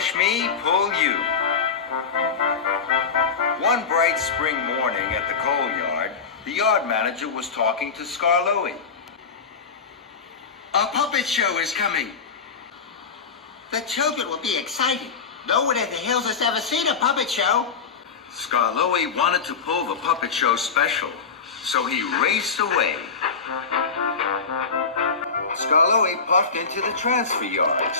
Push me, pull you. One bright spring morning at the coal yard, the yard manager was talking to Scarloey. A puppet show is coming. The children will be excited. No one in the hills has ever seen a puppet show. Scarloey wanted to pull the puppet show special, so he raced away. Scarloey puffed into the transfer yards.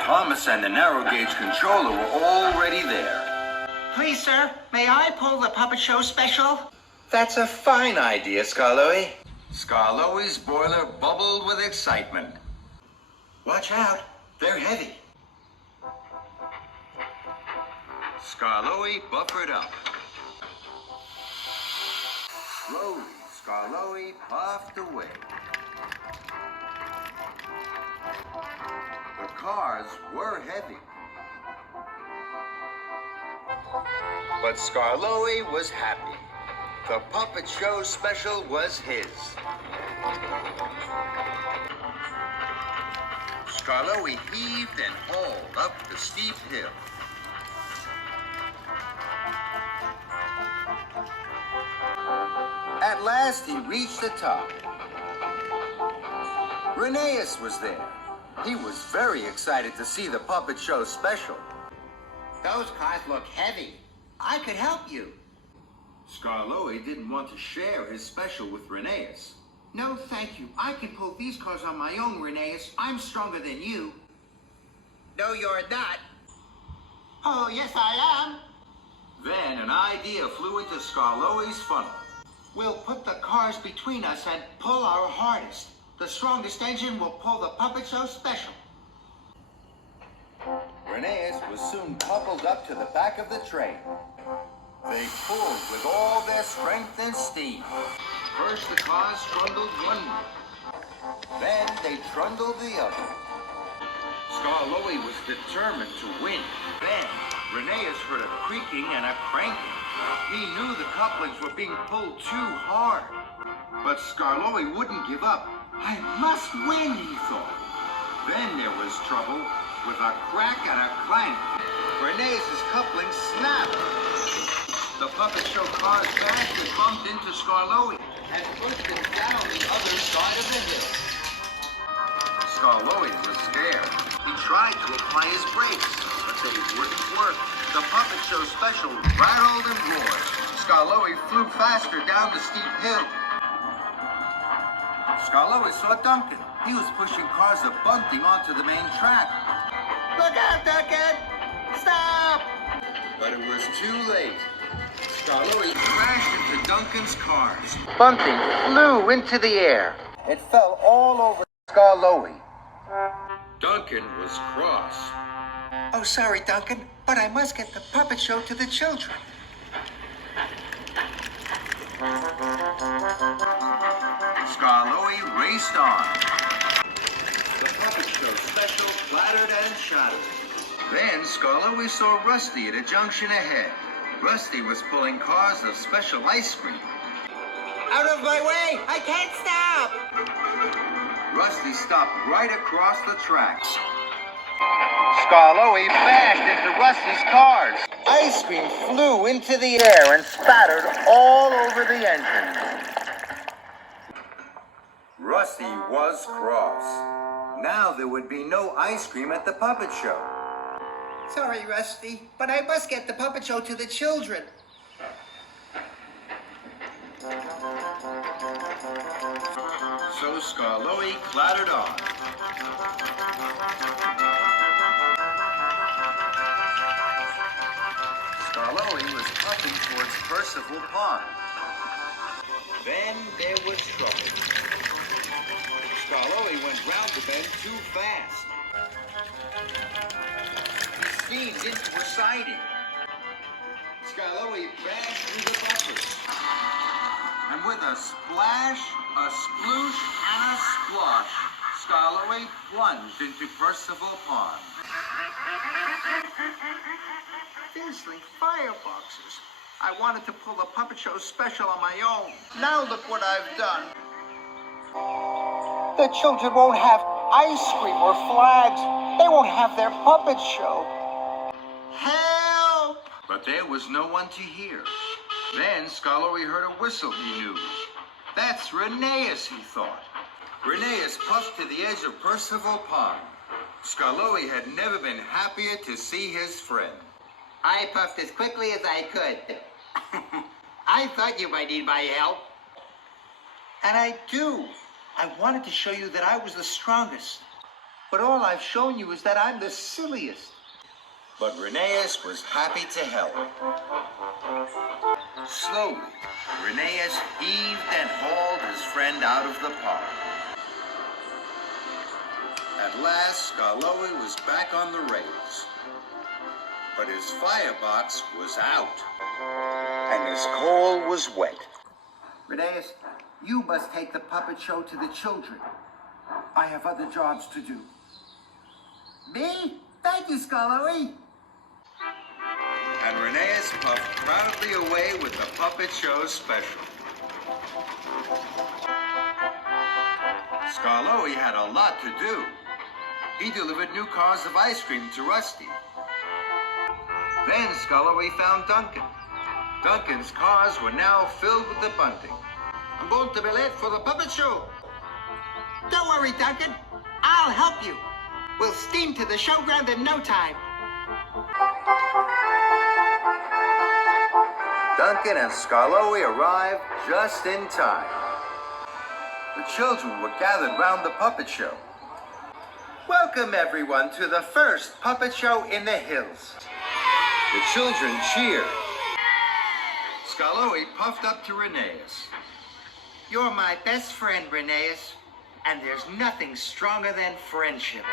Thomas and the narrow gauge controller were already there. Please, sir, may I pull the puppet show special? That's a fine idea, Scarloey. Scarloey's boiler bubbled with excitement. Watch out, they're heavy. Scarloey buffered up. Slowly, Scarloey puffed away. The cars were heavy. But Scarloey was happy. The puppet show special was his. Scarloey heaved and hauled up the steep hill. At last he reached the top. Rheneas was there. He was very excited to see the puppet show special. Those cars look heavy. I could help you. Scarloey didn't want to share his special with Rheneas. No, thank you. I can pull these cars on my own, Rheneas. I'm stronger than you. No, you're not. Oh, yes, I am. Then an idea flew into Scarloey's funnel. We'll put the cars between us and pull our hardest. The strongest engine will pull the puppet show special. Rheneas was soon coupled up to the back of the train. They pulled with all their strength and steam. First the cars trundled one way. Then they trundled the other. Scarloey was determined to win. Then Rheneas heard a creaking and a cranking. He knew the couplings were being pulled too hard. But Scarloey wouldn't give up. I must win, he thought. Then there was trouble. With a crack and a clank, Rheneas' coupling snapped. The puppet show cars bashed and bumped into Scarloey and pushed him down the other side of the hill. Scarloey was scared. He tried to apply his brakes, but they wouldn't work. The puppet show special rattled and roared. Scarloey flew faster down the steep hill. Scarloey saw Duncan. He was pushing cars of bunting onto the main track. Look out, Duncan! Stop! But it was too late. Scarloey crashed into Duncan's cars. Bunting flew into the air. It fell all over Scarloey. Duncan was cross. Oh, sorry, Duncan, but I must get the puppet show to the children. Scarloey raced on. The puppet show special clattered and shattered. Then Scarloey saw Rusty at a junction ahead. Rusty was pulling cars of special ice cream. Out of my way! I can't stop! Rusty stopped right across the tracks. Scarloey bashed into Rusty's cars. Ice cream flew into the air and spattered all over the engine. Rusty was cross. Now there would be no ice cream at the puppet show. Sorry, Rusty, but I must get the puppet show to the children. So Scarloey clattered on. Scarloey was puffing towards Percival Pond. Then there was trouble. Scarloey went round the bend too fast. He steamed into a siding. Scarloey bashed through the buffers. And with a splash, a sploosh, and a splosh, Scarloey plunged into Percival Pond. Fizzling fireboxes. I wanted to pull the puppet show special on my own. Now look what I've done. The children won't have ice cream or flags. They won't have their puppet show. Help! But there was no one to hear. Then Skarloey heard a whistle he knew. That's Rheneas, he thought. Rheneas puffed to the edge of Percival Pond. Skarloey had never been happier to see his friend. I puffed as quickly as I could. I thought you might need my help. And I do. I wanted to show you that I was the strongest. But all I've shown you is that I'm the silliest. But Rheneas was happy to help. Slowly, Rheneas heaved and hauled his friend out of the pond. At last, Skarloey was back on the rails. But his firebox was out. And his coal was wet. Rheneas, you must take the puppet show to the children. I have other jobs to do. Me? Thank you, Skarloey. And Rheneas puffed proudly away with the puppet show special. Skarloey had a lot to do. He delivered new cars of ice cream to Rusty. Then Skarloey found Duncan. Duncan's cars were now filled with the bunting. I'm going to be late for the puppet show. Don't worry, Duncan. I'll help you. We'll steam to the showground in no time. Duncan and Skarloey arrived just in time. The children were gathered round the puppet show. Welcome, everyone, to the first puppet show in the hills. The children cheered. Skarloey puffed up to Rheneas. You're my best friend, Rheneas, and there's nothing stronger than friendship.